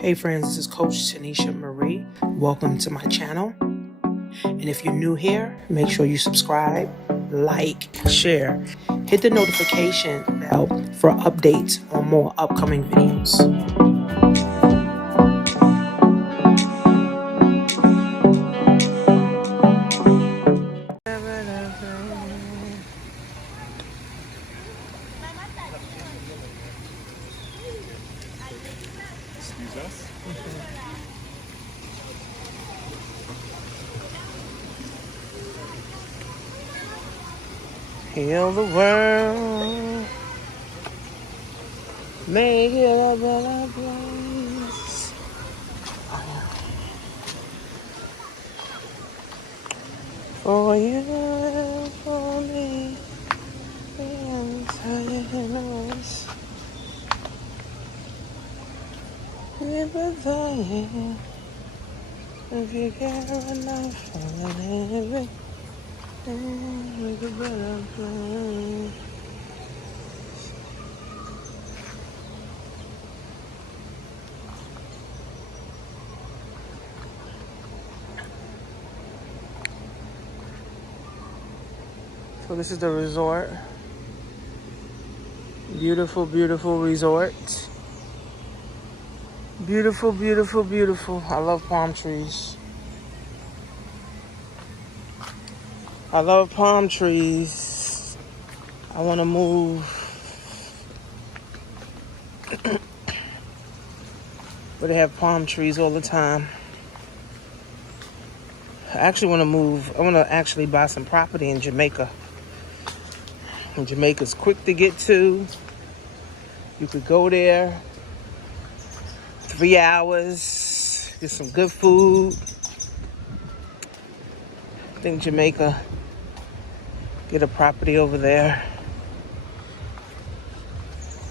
Hey friends, this is Coach Tanisha Marie. Welcome to my channel. And if you're new here, make sure you subscribe, like, share. Hit the notification bell for updates on more upcoming videos. Excuse us? Heal the world, make it a better place. For you and for me, and us. Everything, if you care enough for living, make a better place. So this is the resort. Beautiful, beautiful resort. Beautiful, beautiful, beautiful. I love palm trees. I love palm trees. I want to move. But they have palm trees all the time. I actually want to move. I want to actually buy some property in Jamaica. And Jamaica's quick to get to. You could go there. 3 hours. Get some good food. I think Jamaica. Get a property over there.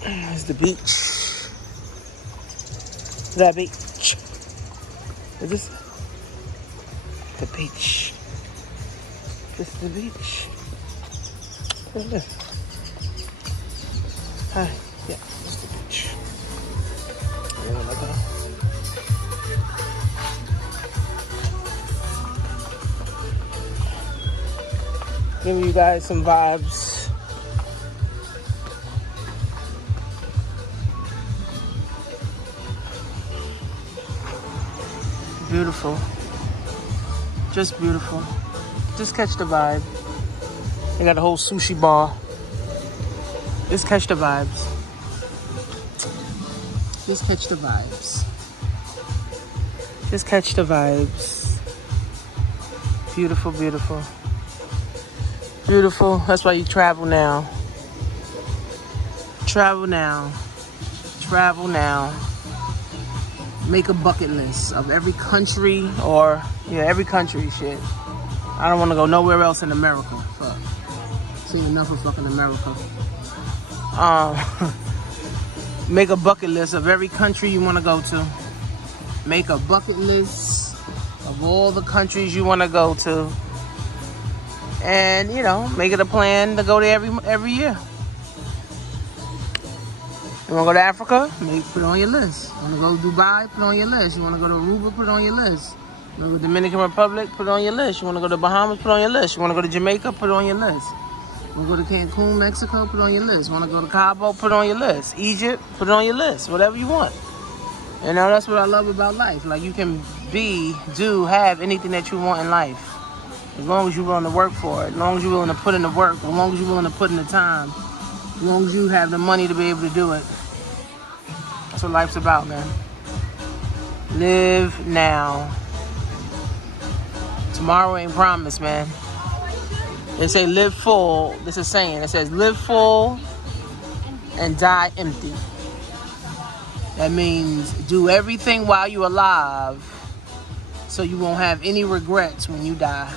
There's the beach. That beach. Is this the beach? This is the beach. Look at this. Hi. Yeah, this is the beach. There we go. Give you guys some vibes. Beautiful. Just beautiful. Just catch the vibe. They got a whole sushi bar. Just catch the vibes. Just catch the vibes. Just catch the vibes. Beautiful, beautiful. Beautiful. That's why you travel now. Travel now. Travel now. Make a bucket list of every country or, every country shit. I don't want to go nowhere else in America. Fuck. Seen enough of fucking America. Make a bucket list of every country you want to go to. Make a bucket list of all the countries you want to go to. And, make it a plan to go there every year. You want to go to Africa? Put it on your list. You want to go to Dubai? Put it on your list. You want to go to Aruba? Put it on your list. You want to go to Dominican Republic? Put it on your list. You want to go to Bahamas? Put it on your list. You want to go to Jamaica? Put it on your list. You want to go to Cancun, Mexico? Put it on your list. You want to go to Cabo? Put it on your list. Egypt? Put it on your list. Whatever you want. That's what I love about life. Like, you can have anything that you want in life. As long as you're willing to work for it. As long as you're willing to put in the work. As long as you're willing to put in the time. As long as you have the money to be able to do it. That's what life's about, man. Live now. Tomorrow ain't promised, man. They say live full. This is saying. It says live full and die empty. That means do everything while you're alive so you won't have any regrets when you die.